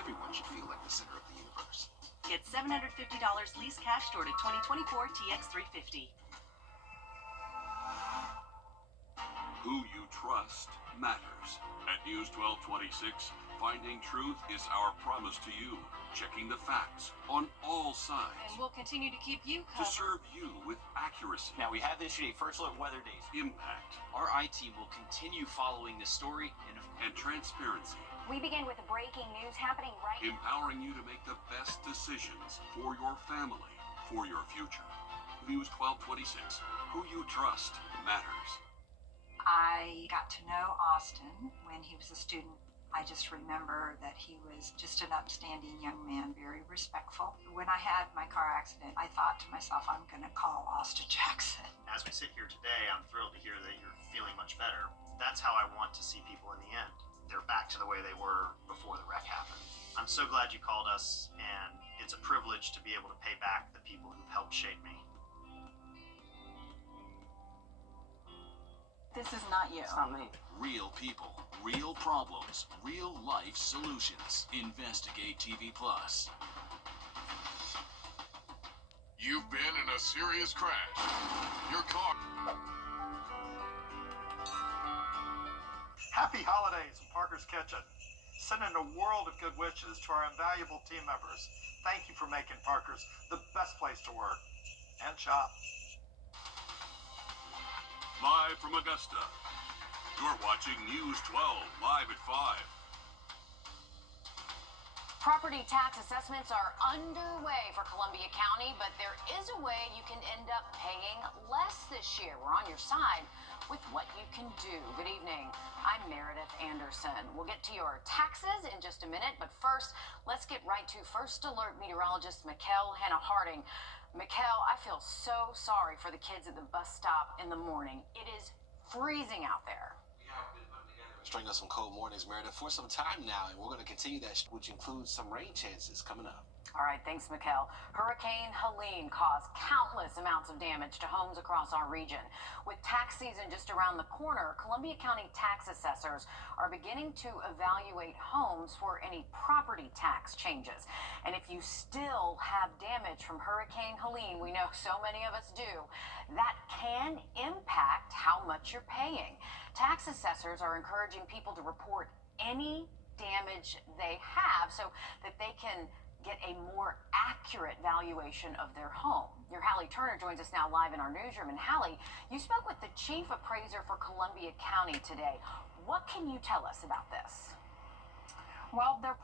Everyone should feel like the center of the universe. Get $750 lease cash toward a 2024 TX350. Who you trust matters. At News 1226, finding truth is our promise to you. Checking the facts on all sides. And we'll continue to keep you To covered. serve you with accuracy. Now, we have issued a first alert weather days. Impact. Our IT will continue following this story and transparency. We begin with breaking news happening right now. Empowering you to make the best decisions for your family, for your future. News 1226. Who you trust matters. I got to know Austin when he was a student. I just remember that he was just an upstanding young man, very respectful. When I had my car accident, I thought to myself, I'm going to call Austin Jackson. As we sit here today, I'm thrilled to hear that you're feeling much better. That's how I want to see people in the end. They're back to the way they were before the wreck happened. I'm so glad you called us, and it's a privilege to be able to pay back the people who've helped shape me. This is not you. It's not me. Real people, real problems, real life solutions. Investigate TV Plus. You've been in a serious crash. Your car. Happy holidays in Parker's Kitchen. Sending a world of good wishes to our invaluable team members. Thank you for making Parker's the best place to work and shop. Live from Augusta, you're watching News 12 live at 5. Property tax assessments are underway for Columbia County, but there is a way you can end up paying less this year. We're on your side with what you can do. Good evening. I'm Meredith Anderson. We'll get to your taxes in just a minute, but first, let's get right to First Alert meteorologist Mikkel Hannah-Harding. Mikkel, I feel so sorry for the kids at the bus stop in the morning. It is freezing out there. We have been putting together a string of some cold mornings, Meredith, for some time now, and we're going to continue that, which includes some rain chances coming up. All right, thanks, Mikkel. Hurricane Helene caused countless amounts of damage to homes across our region. With tax season just around the corner, Columbia County tax assessors are beginning to evaluate homes for any property tax changes. And if you still have damage from Hurricane Helene, we know so many of us do, that can impact how much you're paying. Tax assessors are encouraging people to report any damage they have so that they can get a more accurate valuation of their home. Your Hallie Turner joins us now live in our newsroom. And Hallie, you spoke with the chief appraiser for Columbia County today. What can you tell us about this? Well, their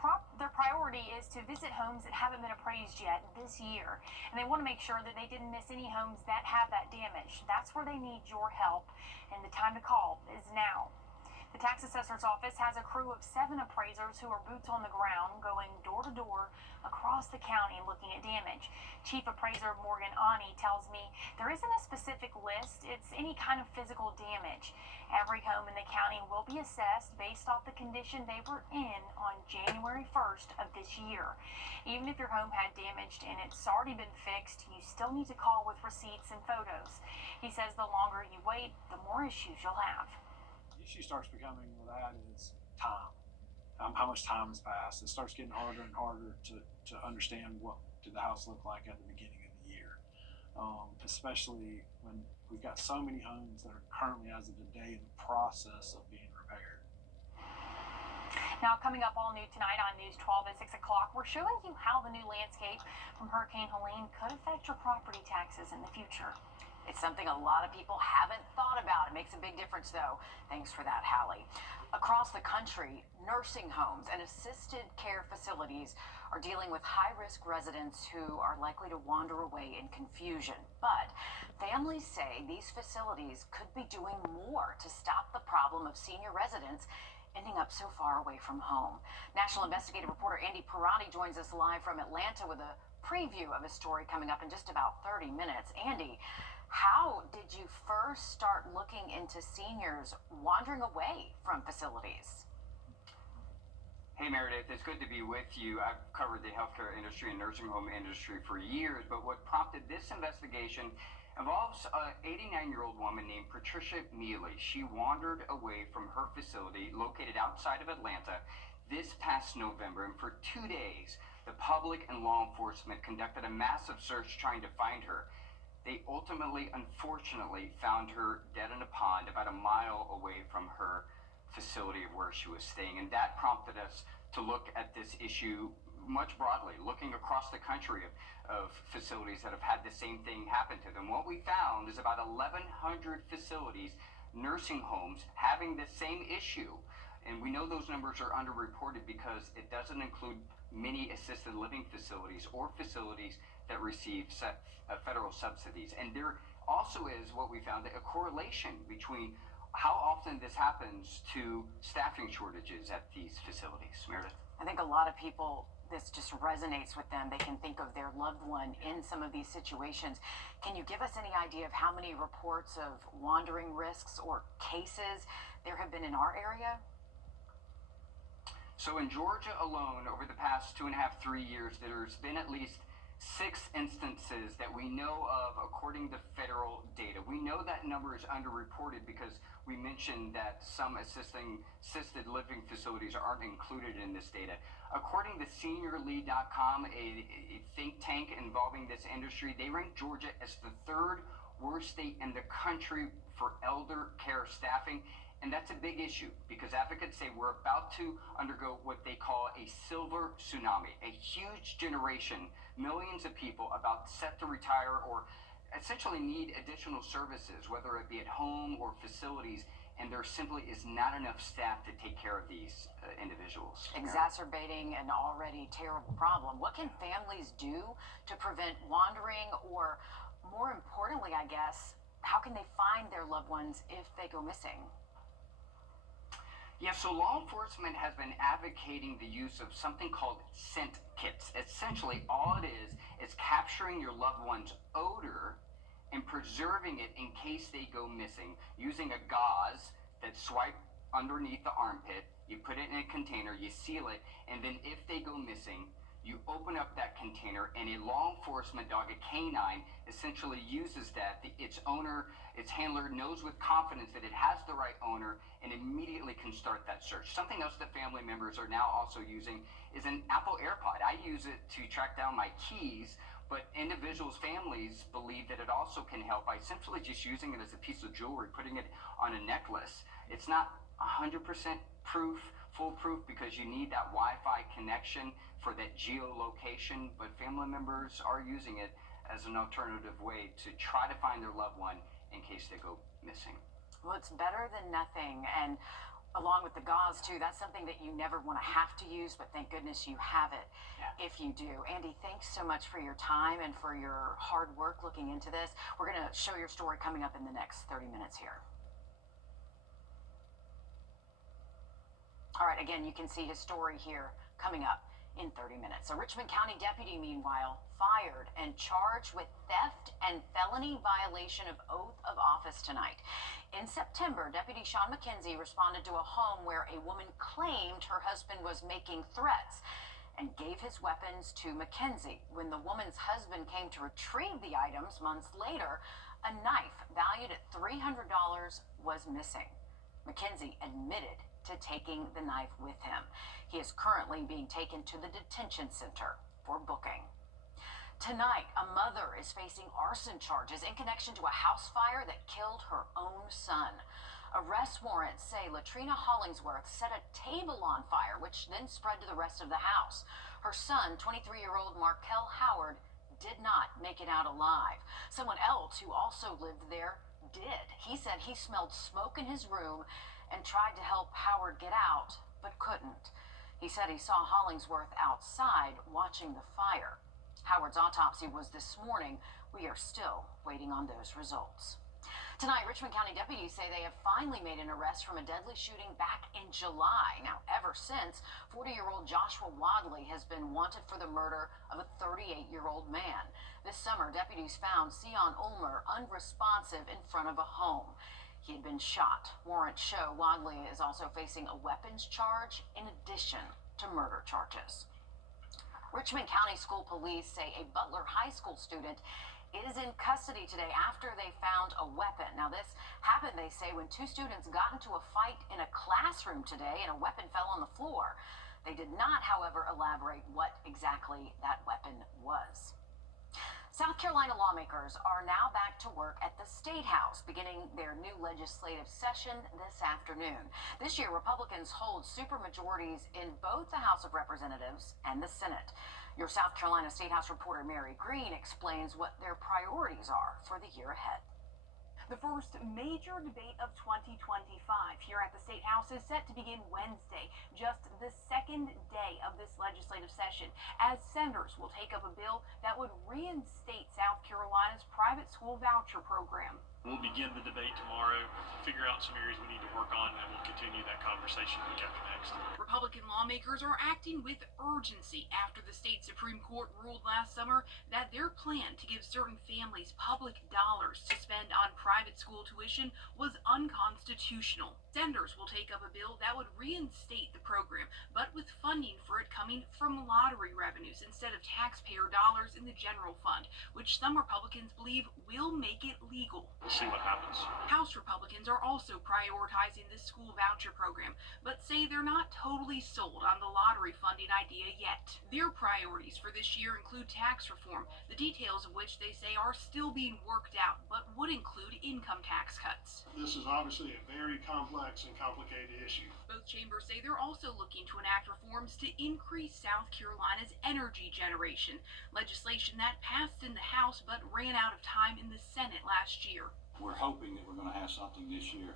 priority is to visit homes that haven't been appraised yet this year. And they want to make sure that they didn't miss any homes that have that damage. That's where they need your help. And the time to call is now. The tax assessor's office has a crew of 7 appraisers who are boots on the ground, going door to door across the county looking at damage. Chief Appraiser Morgan Ani tells me there isn't a specific list, it's any kind of physical damage. Every home in the county will be assessed based off the condition they were in on January 1st of this year. Even if your home had damage and it's already been fixed, you still need to call with receipts and photos. He says the longer you wait, the more issues you'll have. Issue starts becoming with that is time. How much time has passed. It starts getting harder and harder to understand what did the house look like at the beginning of the year, especially when we've got so many homes that are currently, as of today, in the process of being repaired. Now, coming up all new tonight on News 12 at 6 o'clock, we're showing you how the new landscape from Hurricane Helene could affect your property taxes in the future. It's something a lot of people haven't thought about. It makes a big difference, though. Thanks for that, Hallie. Across the country, nursing homes and assisted care facilities are dealing with high-risk residents who are likely to wander away in confusion. But families say these facilities could be doing more to stop the problem of senior residents ending up so far away from home. National investigative reporter Andy Parati joins us live from Atlanta with a preview of a story coming up in just about 30 minutes. Andy, how did you first start looking into seniors wandering away from facilities? Hey Meredith, it's good to be with you. I've covered the healthcare industry and nursing home industry for years, but what prompted this investigation involves an 89-year-old woman named Patricia Mealy. She wandered away from her facility located outside of Atlanta this past November, and for 2 days, the public and law enforcement conducted a massive search trying to find her. They ultimately, unfortunately, found her dead in a pond about a mile away from her facility of where she was staying. And that prompted us to look at this issue much broadly, looking across the country of facilities that have had the same thing happen to them. What we found is about 1,100 facilities, nursing homes, having the same issue. And we know those numbers are underreported because it doesn't include many assisted living facilities or facilities that receive federal subsidies. And there also is what we found, a correlation between how often this happens to staffing shortages at these facilities. Meredith? I think a lot of people, this just resonates with them. They can think of their loved one in some of these situations. Can you give us any idea of how many reports of wandering risks or cases there have been in our area? So in Georgia alone, over the past 2.5, 3 years, there's been at least 6 instances that we know of according to federal data. We know that number is underreported because we mentioned that some assisted living facilities aren't included in this data. According to SeniorLead.com, a think tank involving this industry, they rank Georgia as the 3rd worst state in the country for elder care staffing. And that's a big issue because advocates say we're about to undergo what they call a silver tsunami, a huge generation, millions of people about set to retire or essentially need additional services, whether it be at home or facilities, and there simply is not enough staff to take care of these individuals. Exacerbating an already terrible problem. What can families do to prevent wandering, or more importantly, I guess, how can they find their loved ones if they go missing? Yeah, so law enforcement has been advocating the use of something called scent kits. Essentially, all it is capturing your loved one's odor and preserving it in case they go missing using a gauze that's swiped underneath the armpit. You put it in a container, you seal it, and then if they go missing, you open up that container and a law enforcement dog, a canine, essentially uses that. Its owner, its handler knows with confidence that it has the right owner and immediately can start that search. Something else that family members are now also using is an Apple AirPod. I use it to track down my keys, but individuals, families believe that it also can help by simply just using it as a piece of jewelry, putting it on a necklace. It's not 100% foolproof because you need that Wi-Fi connection for that geolocation, but family members are using it as an alternative way to try to find their loved one in case they go missing. Well, it's better than nothing, and along with the gauze too, that's something that you never want to have to use, but thank goodness you have it if you do. Andy, thanks so much for your time and for your hard work looking into this. We're going to show your story coming up in the next 30 minutes here. All right, again, you can see his story here coming up in 30 minutes. A Richmond County deputy, meanwhile, fired and charged with theft and felony violation of oath of office tonight. In September, Deputy Sean McKenzie responded to a home where a woman claimed her husband was making threats and gave his weapons to McKenzie. When the woman's husband came to retrieve the items months later, a knife valued at $300 was missing. McKenzie admitted to taking the knife with him. He is currently being taken to the detention center for booking. Tonight, a mother is facing arson charges in connection to a house fire that killed her own son. Arrest warrants say Latrina Hollingsworth set a table on fire, which then spread to the rest of the house. Her son, 23-year-old Markel Howard, did not make it out alive. Someone else who also lived there did. He said he smelled smoke in his room and tried to help Howard get out, but couldn't. He said he saw Hollingsworth outside watching the fire. Howard's autopsy was this morning. We are still waiting on those results. Tonight, Richmond County deputies say they have finally made an arrest from a deadly shooting back in July. Now, ever since, 40-year-old Joshua Wadley has been wanted for the murder of a 38-year-old man. This summer, deputies found Sion Ulmer unresponsive in front of a home. He had been shot. Warrants show Wadley is also facing a weapons charge in addition to murder charges. Richmond County School Police say a Butler High School student is in custody today after they found a weapon. Now, this happened, they say, when two students got into a fight in a classroom today and a weapon fell on the floor. They did not, however, elaborate what exactly that weapon was. South Carolina lawmakers are now back to work at the State House, beginning their new legislative session this afternoon. This year, Republicans hold supermajorities in both the House of Representatives and the Senate. Your South Carolina State House reporter Mary Green explains what their priorities are for the year ahead. The first major debate of 2025 here at the State House is set to begin Wednesday, just the second day of this legislative session, as senators will take up a bill that would reinstate South Carolina's private school voucher program. We'll begin the debate tomorrow, figure out some areas we need to work on, and we'll continue that conversation week after next. Republican lawmakers are acting with urgency after the state Supreme Court ruled last summer that their plan to give certain families public dollars to spend on private school tuition was unconstitutional. Senators will take up a bill that would reinstate the program, but with funding for it coming from lottery revenues instead of taxpayer dollars in the general fund, which some Republicans believe will make it legal. We'll see what happens. House Republicans are also prioritizing the school voucher program, but say they're not totally sold on the lottery funding idea yet. Their priorities for this year include tax reform, the details of which they say are still being worked out, but would include income tax cuts. This is obviously a very complex and complicated issue. Both chambers say they're also looking to enact reforms to increase South Carolina's energy generation, legislation that passed in the House but ran out of time in the Senate last year. We're hoping that we're going to have something this year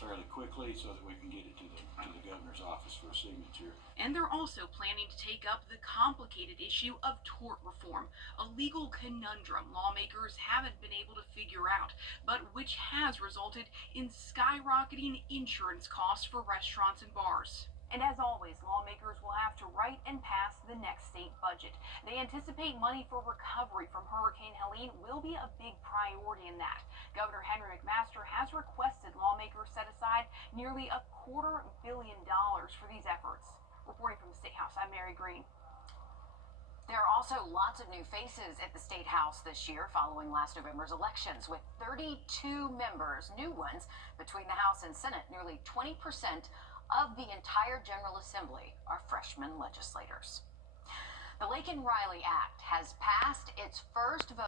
fairly quickly so that we can get it to the governor's office for a signature. And they're also planning to take up the complicated issue of tort reform, a legal conundrum lawmakers haven't been able to figure out, but which has resulted in skyrocketing insurance costs for restaurants and bars. And as always, lawmakers will have to write and pass the next state budget. They anticipate money for recovery from Hurricane Helene will be a big priority in that. Governor Henry McMaster has requested lawmakers set aside nearly $250 million for these efforts. Reporting from the State House, I'm Mary Green. There are also lots of new faces at the State House this year following last November's elections, with 32 members, new ones, between the House and Senate. Nearly 20% of the entire General Assembly are freshman legislators. The Laken Riley Act has passed its first vote.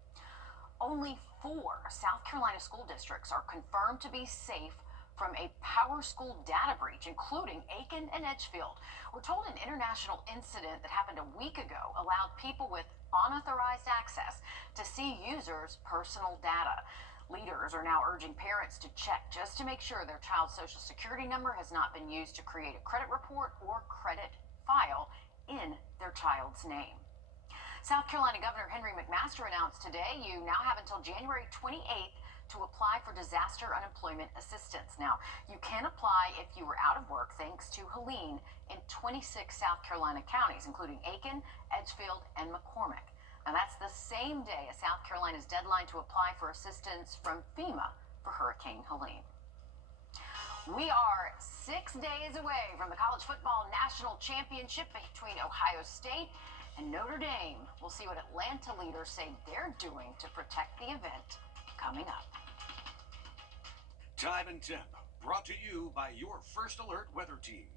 Only 4 South Carolina school districts are confirmed to be safe from a power school data breach, including Aiken and Edgefield. We're told an international incident that happened a week ago allowed people with unauthorized access to see users' personal data. Leaders are now urging parents to check just to make sure their child's social security number has not been used to create a credit report or credit file in their child's name. South Carolina Governor Henry McMaster announced today you now have until January 28th to apply for disaster unemployment assistance. Now, you can apply if you were out of work thanks to Helene in 26 South Carolina counties, including Aiken, Edgefield, and McCormick. Now, that's the same day as South Carolina's deadline to apply for assistance from FEMA for Hurricane Helene. We are 6 days away from the college football national championship between Ohio State and Notre Dame. We'll see what Atlanta leaders say they're doing to protect the event coming up. Time and Temp, brought to you by your First Alert weather team.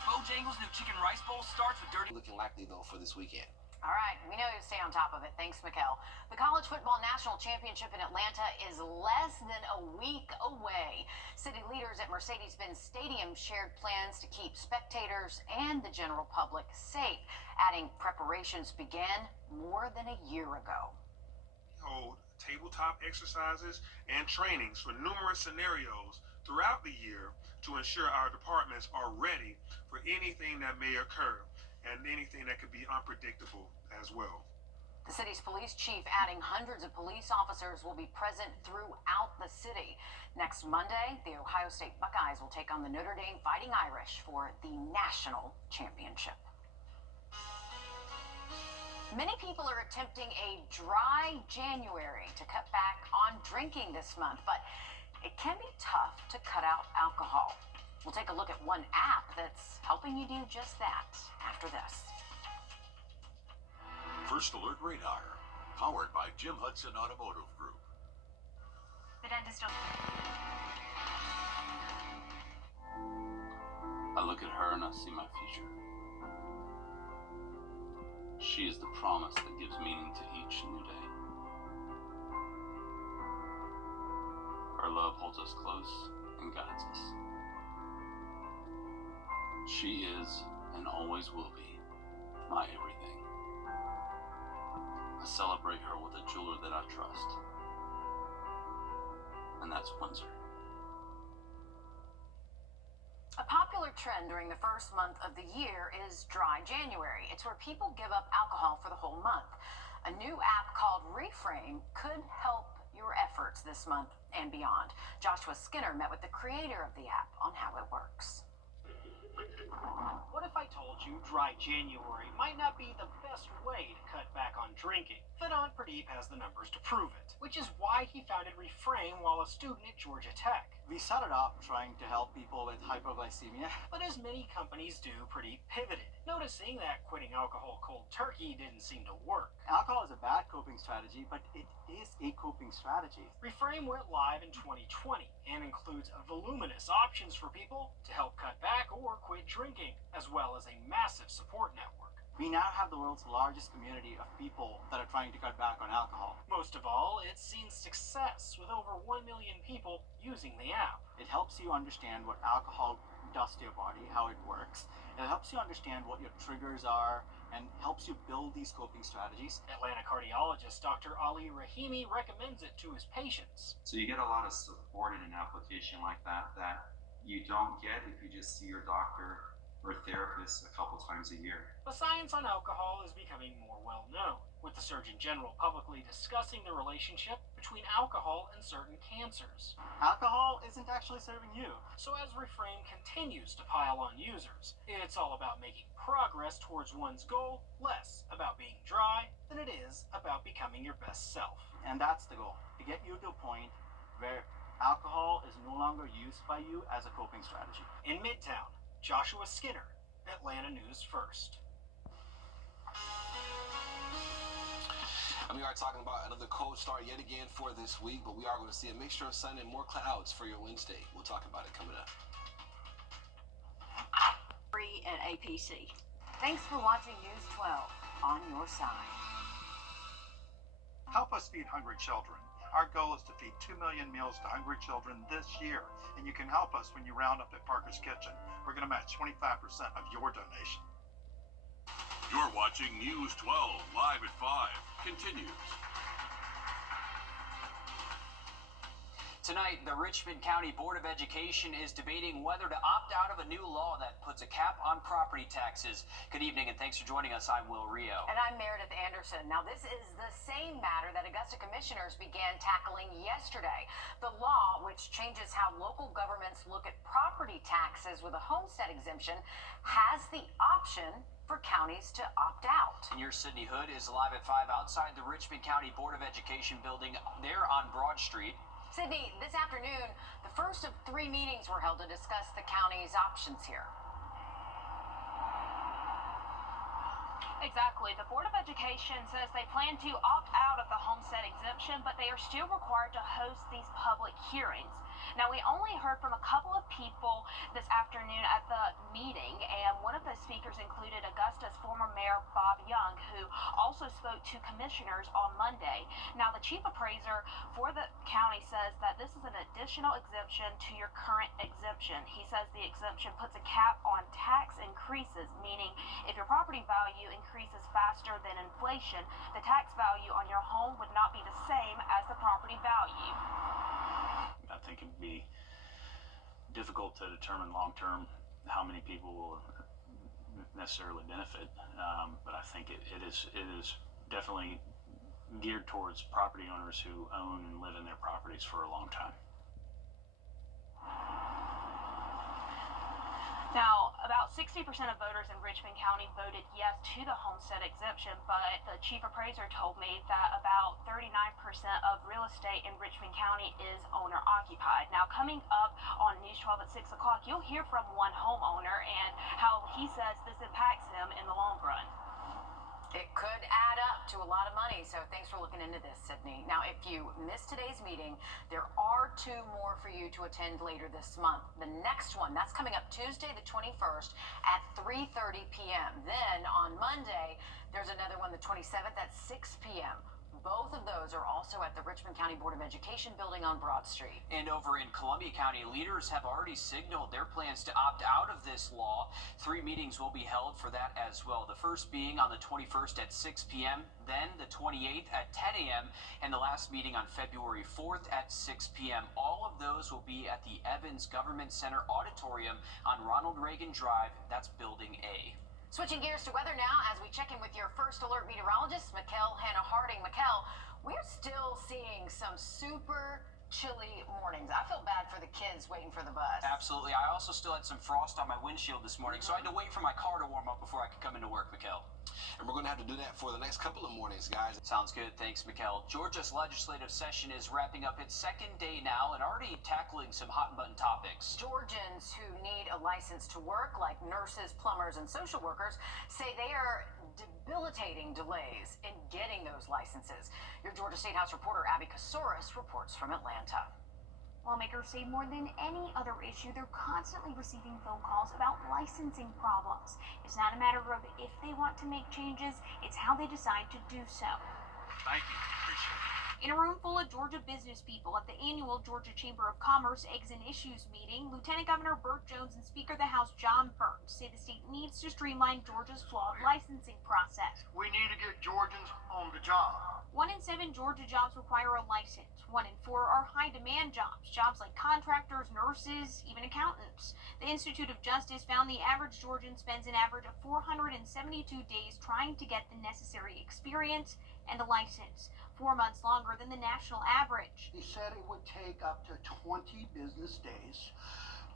Bojangles' new chicken rice bowl starts with dirty. Looking likely though for this weekend. All right, we know you stay on top of it. Thanks, Mikkel. The College Football National Championship in Atlanta is less than a week away. City leaders at Mercedes-Benz Stadium shared plans to keep spectators and the general public safe, adding preparations began more than a year ago. Hold tabletop exercises and trainings for numerous scenarios throughout the year to ensure our departments are ready for anything that may occur and anything that could be unpredictable as well. The city's police chief adding hundreds of police officers will be present throughout the city. Next Monday, the Ohio State Buckeyes will take on the Notre Dame Fighting Irish for the national championship. Many people are attempting a dry January to cut back on drinking this month, but it can be tough to cut out alcohol. We'll take a look at one app that's helping you do just that after this. First Alert Radar, powered by Jim Hudson Automotive Group. The dentist. A look at her and I see my future. She is the promise that gives meaning to each new day. Her love holds us close and guides us. She is, and always will be, my everything. I celebrate her with a jeweler that I trust, and that's Windsor. A popular trend during the first month of the year is Dry January. It's where people give up alcohol for the whole month. A new app called Reframe could help your efforts this month and beyond. Joshua Skinner met with the creator of the app on how it works. What if I told you Dry January might not be the best way to cut back on drinking? Vedant Pradeep has the numbers to prove it, which is why he founded Reframe while a student at Georgia Tech. We started off trying to help people with hypoglycemia. But as many companies do, Pradeep pivoted, noticing that quitting alcohol cold turkey didn't seem to work. Alcohol is a bad coping strategy, but it is a coping strategy. Reframe went live in 2020 and includes voluminous options for people to help cut back or quit drinking, as well as a massive support network. We now have the world's largest community of people that are trying to cut back on alcohol. Most of all, it's seen success with over 1 million people using the app. It helps you understand what alcohol does to your body, how it works. It helps you understand what your triggers are and helps you build these coping strategies. Atlanta cardiologist Dr. Ali Rahimi recommends it to his patients. So you get a lot of support in an application like that you don't get if you just see your doctor or therapist a couple times a year. The science on alcohol is becoming more well known, with the Surgeon General publicly discussing the relationship between alcohol and certain cancers. Alcohol isn't actually serving you. So as Reframe continues to pile on users, it's all about making progress towards one's goal, less about being dry than it is about becoming your best self. And that's the goal, to get you to a point where alcohol is no longer used by you as a coping strategy. In Midtown, Joshua Skinner, Atlanta News First. And we are talking about another cold start yet again for this week, but we are going to see a mixture of sun and more clouds for your Wednesday. We'll talk about it coming up. Free at APC. Thanks for watching News 12 on your side. Help us feed hungry children. Our goal is to feed 2 million meals to hungry children this year, and you can help us when you round up at Parker's Kitchen. We're going to match 25% of your donation. You're watching News 12 live at 5. Continues. Tonight, the Richmond County Board of Education is debating whether to opt out of a new law that puts a cap on property taxes. Good evening, and thanks for joining us. I'm Will Rio. And I'm Meredith Anderson. Now, this is the same matter that Augusta commissioners began tackling yesterday. The law, which changes how local governments look at property taxes with a homestead exemption, has the option for counties to opt out. And your Sydney Hood is live at 5 outside the Richmond County Board of Education building there on Broad Street. Sydney, this afternoon, the first of 3 meetings were held to discuss the county's options here. Exactly. The Board of Education says they plan to opt out of the homestead exemption, but they are still required to host these public hearings. Now, we only heard from a couple of people this afternoon at the meeting, and one of those speakers included Augusta's former mayor, Bob Young, who also spoke to commissioners on Monday. Now, the chief appraiser for the county says that this is an additional exemption to your current exemption. He says the exemption puts a cap on tax increases, meaning if your property value increases faster than inflation, the tax value on your home would not be the same as the property value. I think it'd be difficult to determine long term how many people will necessarily benefit, but I think it is definitely geared towards property owners who own and live in their properties for a long time. Now, about 60% of voters in Richmond County voted yes to the homestead exemption, but the chief appraiser told me that about 39% of real estate in Richmond County is owner-occupied. Now, coming up on News 12 at 6 o'clock, you'll hear from one homeowner and how he says this impacts him in the long run. It could add up to a lot of money, so thanks for looking into this, Sydney. Now, if you missed today's meeting, there are 2 more for you to attend later this month. The next one, that's coming up Tuesday the 21st at 3:30 p.m. Then on Monday, there's another one, the 27th at 6 p.m. Both of those are also at the Richmond County Board of Education building on Broad Street. And over in Columbia County, leaders have already signaled their plans to opt out of this law. 3 meetings will be held for that as well. The first being on the 21st at 6 p.m., then the 28th at 10 a.m., and the last meeting on February 4th at 6 p.m. All of those will be at the Evans Government Center Auditorium on Ronald Reagan Drive. That's Building A. Switching gears to weather now as we check in with your first alert meteorologist, Mikkel Hannah Harding. Mikkel, we're still seeing some super chilly mornings. I feel bad for the kids waiting for the bus. Absolutely. I also still had some frost on my windshield this morning, so I had to wait for my car to warm up before I could come into work, Mikkel. And we're going to have to do that for the next couple of mornings, guys. Sounds good. Thanks, Mikkel. Georgia's legislative session is wrapping up its second day now and already tackling some hot-button topics. Georgians who need a license to work, like nurses, plumbers, and social workers, say they are debilitating delays in getting those licenses. Your Georgia State House reporter Abby Kasouris reports from Atlanta. Lawmakers say more than any other issue, they're constantly receiving phone calls about licensing problems. It's not a matter of if they want to make changes, it's how they decide to do so. Thank you. Appreciate it. In a room full of Georgia business people at the annual Georgia Chamber of Commerce Eggs and Issues meeting, Lieutenant Governor Burt Jones and Speaker of the House John Burns say the state needs to streamline Georgia's flawed licensing process. We need to get Georgians on the job. 1 in 7 Georgia jobs require a license. 1 in 4 are high-demand jobs, jobs like contractors, nurses, even accountants. The Institute of Justice found the average Georgian spends an average of 472 days trying to get the necessary experience and a license, 4 months longer than the national average. He said it would take up to 20 business days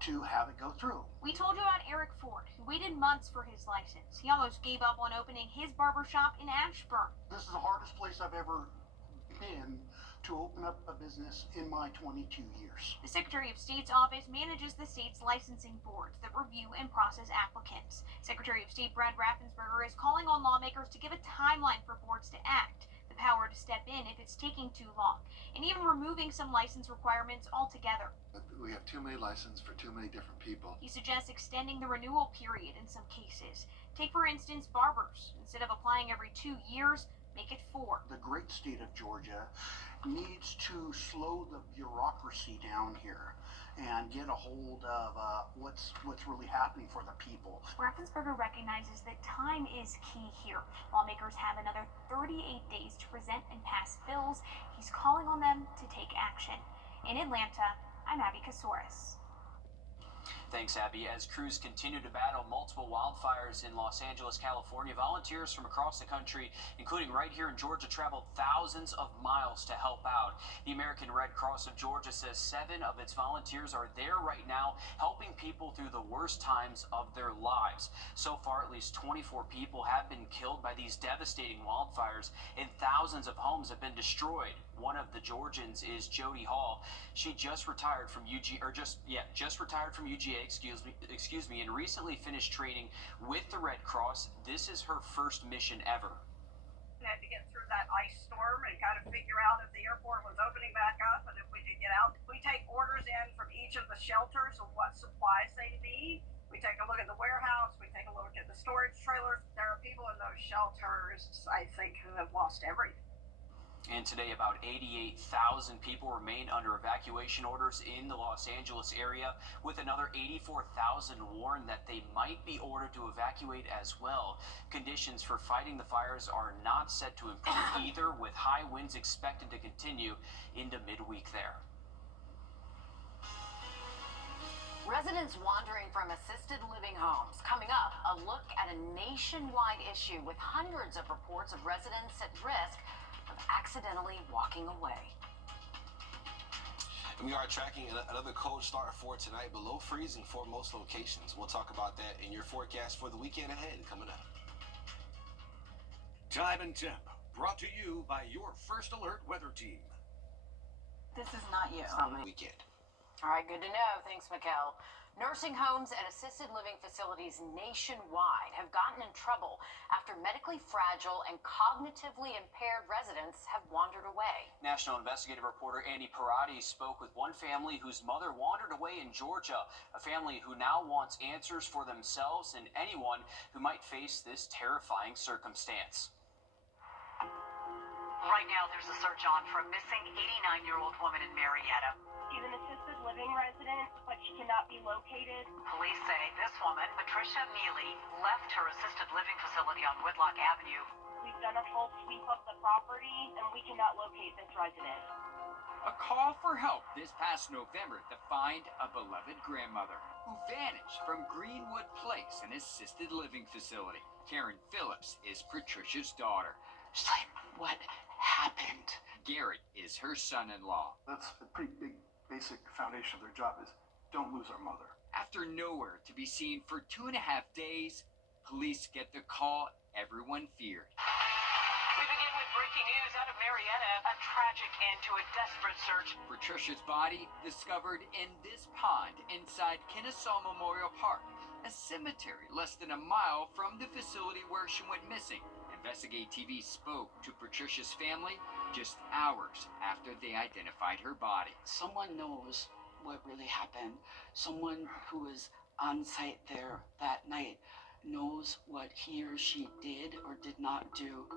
to have it go through. We told you about Eric Ford, who waited months for his license. He almost gave up on opening his barber shop in Ashburn. This is the hardest place I've ever been to open up a business in my 22 years. The Secretary of State's office manages the state's licensing boards that review and process applicants. Secretary of State Brad Raffensperger is calling on lawmakers to give a timeline for boards to act, the power to step in if it's taking too long, and even removing some license requirements altogether. We have too many licenses for too many different people. He suggests extending the renewal period in some cases. Take, for instance, barbers. Instead of applying every 2 years, make it 4. The great state of Georgia needs to slow the bureaucracy down here and get a hold of what's really happening for the people. Raffensperger recognizes that time is key here. Lawmakers have another 38 days to present and pass bills. He's calling on them to take action. In Atlanta, I'm Abby Kasouris. Thanks, Abby. As crews continue to battle multiple wildfires in Los Angeles, California, volunteers from across the country, including right here in Georgia, traveled thousands of miles to help out. The American Red Cross of Georgia says 7 of its volunteers are there right now, helping people through the worst times of their lives. So far, at least 24 people have been killed by these devastating wildfires, and thousands of homes have been destroyed. One of the Georgians is Jody Hall. She just retired from just retired from UGA, excuse me, and recently finished training with the Red Cross. This is her first mission ever. We had to get through that ice storm and kind of figure out if the airport was opening back up and if we could get out. We take orders in from each of the shelters of what supplies they need. We take a look at the warehouse. We take a look at the storage trailers. There are people in those shelters, I think, who have lost everything. And today, about 88,000 people remain under evacuation orders in the Los Angeles area, with another 84,000 warned that they might be ordered to evacuate as well. Conditions for fighting the fires are not set to improve either, with high winds expected to continue into midweek there. Residents wandering from assisted living homes. Coming up, a look at a nationwide issue with hundreds of reports of residents at risk of accidentally walking away. And we are tracking another cold start for tonight, below freezing for most locations. We'll talk about that in your forecast for the weekend ahead coming up. Time and temp, brought to you by your First Alert weather team. This is not you. Weekend. All right, good to know. Thanks, Mikkel. Nursing homes and assisted living facilities nationwide have gotten in trouble after medically fragile and cognitively impaired residents have wandered away. National investigative reporter Andy Parati spoke with one family whose mother wandered away in Georgia, a family who now wants answers for themselves and anyone who might face this terrifying circumstance. Right now, there's a search on for a missing 89-year-old woman in Marietta. She's an assisted living resident, but she cannot be located. Police say this woman, Patricia Mealy, left her assisted living facility on Whitlock Avenue. We've done a full sweep of the property, and we cannot locate this resident. A call for help this past November to find a beloved grandmother who vanished from Greenwood Place, an assisted living facility. Karen Phillips is Patricia's daughter. She's like, what happened? Gary is her son-in-law. That's a pretty big basic foundation of their job is don't lose our mother. After nowhere to be seen for 2.5 days, police get the call everyone feared. We begin with breaking news out of Marietta. A tragic end to a desperate search. Patricia's body discovered in this pond inside Kennesaw Memorial Park, a cemetery less than a mile from the facility where she went missing. Investigate TV spoke to Patricia's family just hours after they identified her body. Someone knows what really happened. Someone who was on site there that night knows what he or she did or did not do.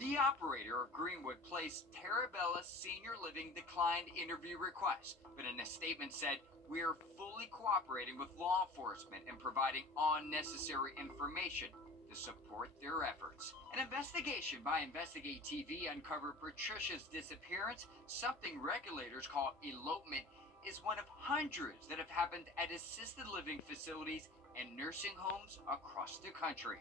The operator of Greenwood Place, Terabella Senior Living, declined interview requests, but in a statement said, "We are fully cooperating with law enforcement and providing unnecessary information to support their efforts." An investigation by Investigate TV uncovered Patricia's disappearance, something regulators call elopement, is one of hundreds that have happened at assisted living facilities and nursing homes across the country.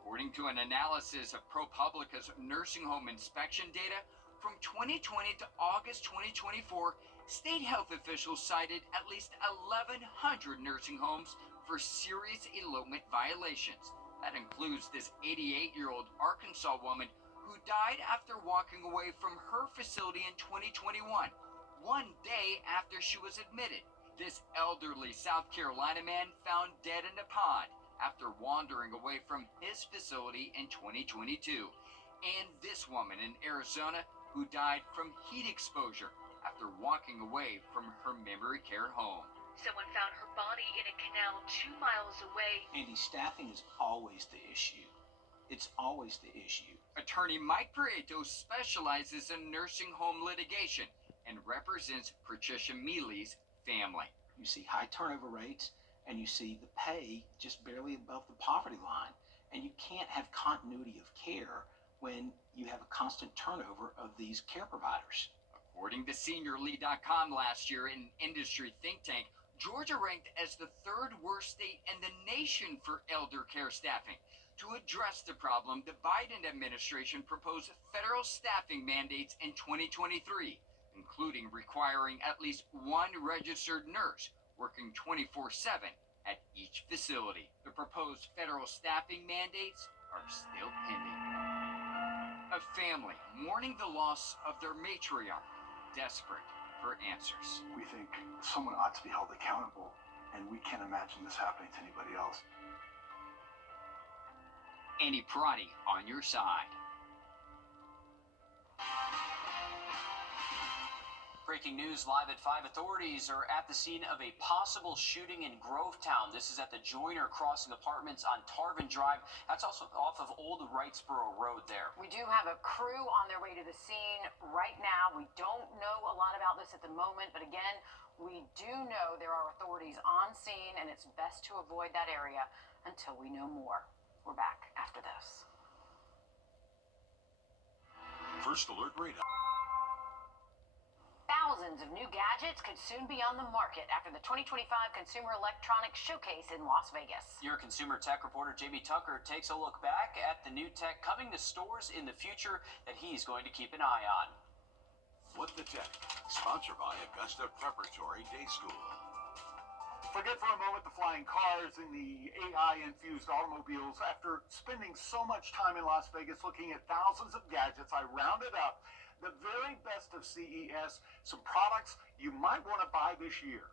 According to an analysis of ProPublica's nursing home inspection data, from 2020 to August 2024, state health officials cited at least 1,100 nursing homes for serious elopement violations. That includes this 88-year-old Arkansas woman who died after walking away from her facility in 2021, one day after she was admitted. This elderly South Carolina man found dead in a pond after wandering away from his facility in 2022. And this woman in Arizona who died from heat exposure after walking away from her memory care home. Someone found her body in a canal 2 miles away. Andy, staffing is always the issue. It's always the issue. Attorney Mike Prieto specializes in nursing home litigation and represents Patricia Mealy's family. You see high turnover rates, and you see the pay just barely above the poverty line. And you can't have continuity of care when you have a constant turnover of these care providers. According to SeniorLead.com last year, an industry think tank, Georgia ranked as the third worst state in the nation for elder care staffing. To address the problem, the Biden administration proposed federal staffing mandates in 2023, including requiring at least one registered nurse working 24/7 at each facility. The proposed federal staffing mandates are still pending. A family mourning the loss of their matriarch, desperate for answers. We think someone ought to be held accountable, and we can't imagine this happening to anybody else. Andy Parati on your side. Breaking news live at 5. Authorities are at the scene of a possible shooting in Grovetown. This is at the Joyner Crossing Apartments on Tarvin Drive. That's also off of Old Wrightsboro Road there. We do have a crew on their way to the scene right now. We don't know a lot about this at the moment, but again, we do know there are authorities on scene, and it's best to avoid that area until we know more. We're back after this. First Alert Radar. Thousands of new gadgets could soon be on the market after the 2025 Consumer Electronics Showcase in Las Vegas. Your consumer tech reporter Jamie Tucker takes a look back at the new tech coming to stores in the future that he's going to keep an eye on. What the Tech, sponsored by Augusta Preparatory Day School. Forget for a moment the flying cars and the AI-infused automobiles. After spending so much time in Las Vegas looking at thousands of gadgets, I rounded up the very best of CES, some products you might want to buy this year.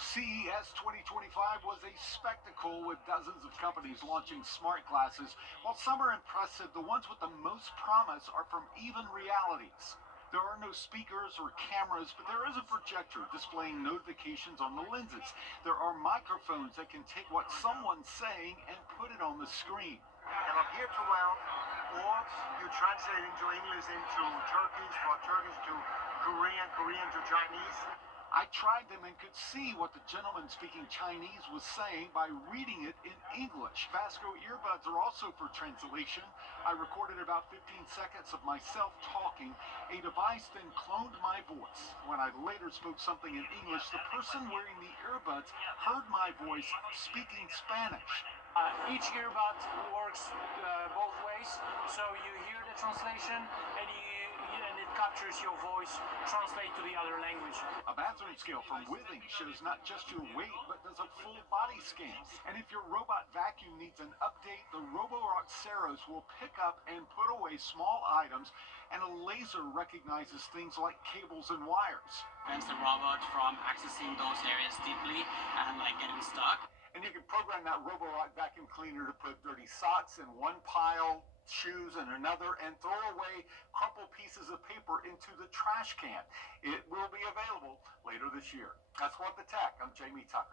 CES 2025 was a spectacle with dozens of companies launching smart glasses. While some are impressive, the ones with the most promise are from Even Realities. There are no speakers or cameras, but there is a projector displaying notifications on the lenses. There are microphones that can take what someone's saying and put it on the screen. Can appear to well, or you translate into English into Turkish, or Turkish to Korean, Korean to Chinese. I tried them and could see what the gentleman speaking Chinese was saying by reading it in English. Vasco earbuds are also for translation. I recorded about 15 seconds of myself talking. A device then cloned my voice. When I later spoke something in English, the person wearing the earbuds heard my voice speaking Spanish. Each earbud works both ways, so you hear the translation and it captures your voice, translate to the other language. A bathroom scale from Withing shows not just your weight, but does a full body scan. And if your robot vacuum needs an update, the Roborock Ceros will pick up and put away small items, and a laser recognizes things like cables and wires. Prevents the robot from accessing those areas deeply and getting stuck. And you can program that Roborock vacuum cleaner to put dirty socks in one pile, shoes in another, and throw away crumpled pieces of paper into the trash can. It will be available later this year. That's What the Tech. I'm Jamie Tucker.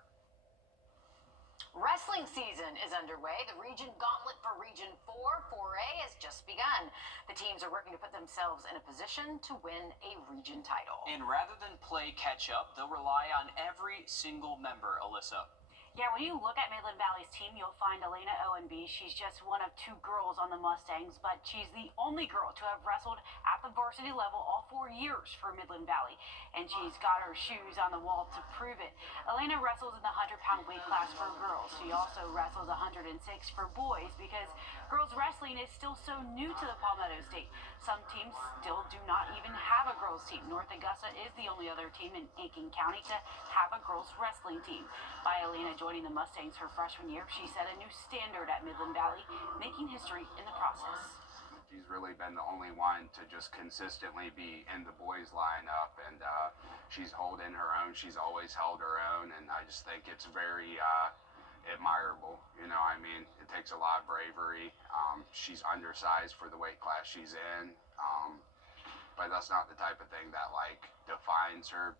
Wrestling season is underway. The region gauntlet for Region 4, 4A, has just begun. The teams are working to put themselves in a position to win a region title. And rather than play catch-up, they'll rely on every single member, Alyssa. Yeah, when you look at Midland Valley's team, you'll find Elena Owenby. She's just one of 2 girls on the Mustangs, but she's the only girl to have wrestled at the varsity level all 4 years for Midland Valley. And she's got her shoes on the wall to prove it. Elena wrestles in the 100-pound weight class for girls. She also wrestles 106 for boys because girls wrestling is still so new to the Palmetto State. Some teams still do not even have a girls team. North Augusta is the only other team in Aiken County to have a girls wrestling team. By Elena joining the Mustangs her freshman year, she set a new standard at Midland Valley, making history in the process. She's really been the only one to just consistently be in the boys lineup, and she's holding her own. She's always held her own, and I just think it's very admirable. You know, I mean, it takes a lot of bravery. She's undersized for the weight class she's in, but that's not the type of thing that defines her.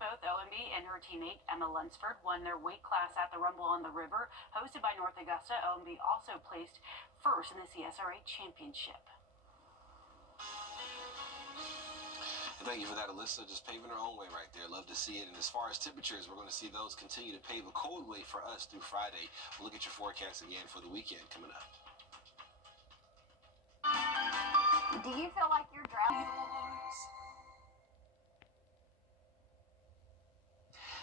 Both Owenby and her teammate Emma Lunsford won their weight class at the Rumble on the River, hosted by North Augusta. Owenby also placed first in the CSRA Championship. And thank you for that, Alyssa. Just paving her own way right there. Love to see it. And as far as temperatures, we're going to see those continue to pave a cold way for us through Friday. We'll look at your forecast again for the weekend coming up. Do you feel like you're drowning?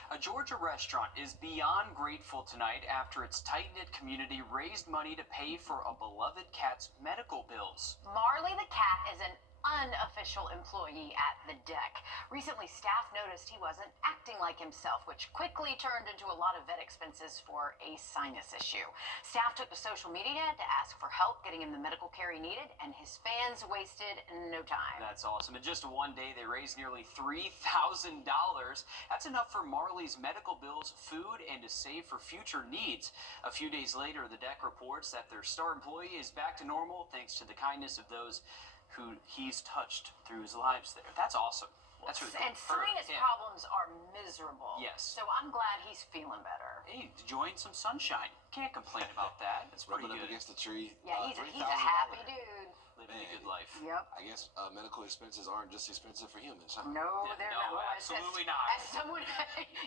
A Georgia restaurant is beyond grateful tonight after its tight-knit community raised money to pay for a beloved cat's medical bills. Marley the cat is an unofficial employee at the deck. Recently, staff noticed he wasn't acting like himself, which quickly turned into a lot of vet expenses for a sinus issue. Staff took to social media to ask for help getting him the medical care he needed, and his fans wasted no time. That's awesome. In just one day, they raised nearly $3,000. That's enough for Marley's medical bills, food, and to save for future needs. A few days later, the deck reports that their star employee is back to normal thanks to the kindness of those who he's touched through his lives there. That's awesome. That's really cool. And sinus problems are miserable. Yes. So I'm glad he's feeling better. Hey, enjoying some sunshine. Can't complain about that. It's pretty Rubbing good. up against the tree. Yeah, he's a happy dude. Living a good life. Yep. I guess medical expenses aren't just expensive for humans, huh? No, they're no, not. absolutely not. As someone,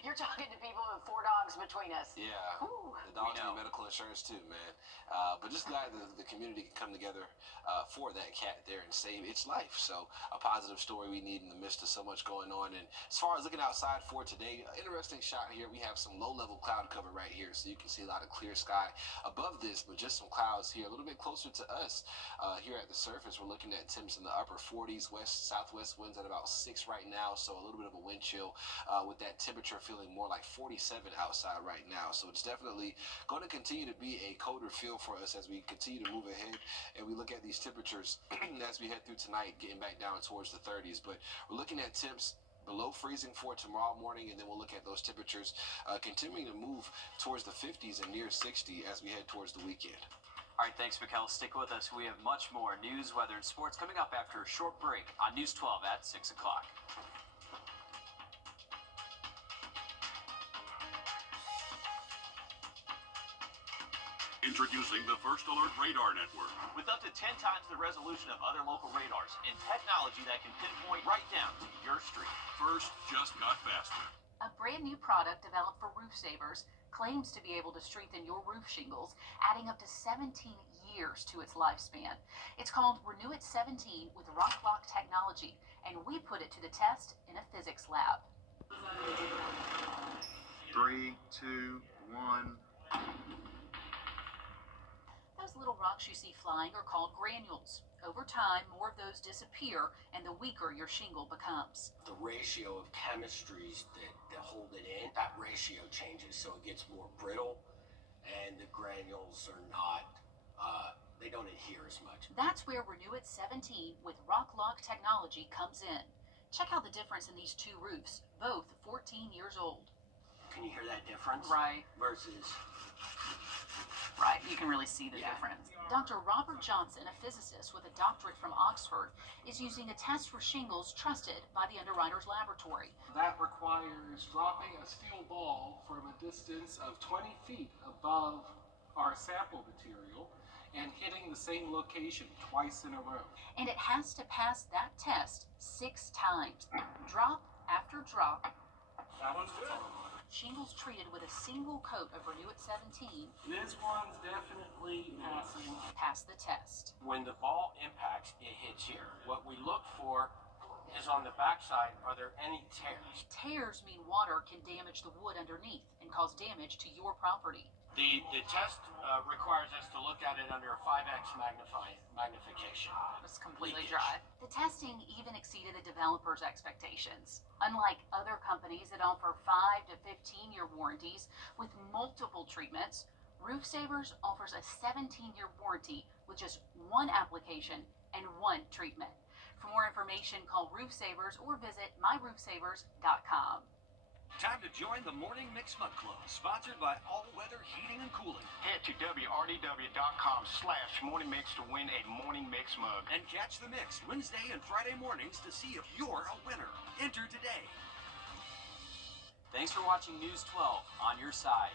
you're talking to people with 4 dogs between us. Yeah. Ooh. The dogs need medical insurance too, man. But just glad that the community can come together for that cat there and save its life. So a positive story we need in the midst of so much going on. And as far as looking outside for today, interesting shot here. We have some low-level cloud cover right here, so you can see a lot of clear sky above this, but just some clouds here, a little bit closer to us here at the surface. We're looking at at temps in the upper 40s, southwest winds at about 6 right now, so a little bit of a wind chill with that temperature feeling more like 47 outside right now. So it's definitely going to continue to be a colder feel for us as we continue to move ahead and we look at these temperatures as we head through tonight, getting back down towards the 30s. But we're looking at temps below freezing for tomorrow morning, and then we'll look at those temperatures continuing to move towards the 50s and near 60 as we head towards the weekend. All right, thanks, Mikkel. Stick with us. We have much more news, weather, and sports coming up after a short break on News 12 at 6 o'clock. Introducing the First Alert Radar Network. With up to 10 times the resolution of other local radars and technology that can pinpoint right down to your street. First just got faster. A brand new product developed for roof savers claims to be able to strengthen your roof shingles, adding up to 17 years to its lifespan. It's called Renew It 17 with Rock Lock technology, and we put it to the test in a physics lab. 3, 2, 1. Those little rocks you see flying are called granules. Over time, more of those disappear, and the weaker your shingle becomes. The ratio of chemistries that hold it in, that ratio changes, so it gets more brittle, and the granules are not, they don't adhere as much. That's where Renew It 17 with Rock Lock technology comes in. Check out the difference in these two roofs, both 14 years old. Can you hear that difference? Right. Versus... Right, you can really see the difference. Dr. Robert Johnson, a physicist with a doctorate from Oxford, is using a test for shingles trusted by the Underwriters Laboratory. That requires dropping a steel ball from a distance of 20 feet above our sample material and hitting the same location twice in a row. And it has to pass that test 6 times. Drop after drop. That one's good. Shingles treated with a single coat of Renew It 17. This one's definitely passing. Pass the test. When the ball impacts, it hits here. What we look for is on the backside, are there any tears? Tears mean water can damage the wood underneath and cause damage to your property. The test requires us to look at it under a 5x magnification. It's completely dry. The testing even exceeded the developers' expectations. Unlike other companies that offer 5 to 15-year warranties with multiple treatments, Roof Savers offers a 17-year warranty with just 1 application and 1 treatment. For more information, call Roof Savers or visit myroofsavers.com. Time to join the Morning Mix Mug Club, sponsored by All Weather Heating and Cooling. Head to wrdw.com/morning mix to win a Morning Mix mug. And catch the mix Wednesday and Friday mornings to see if you're a winner. Enter today. Thanks for watching News 12 on your side.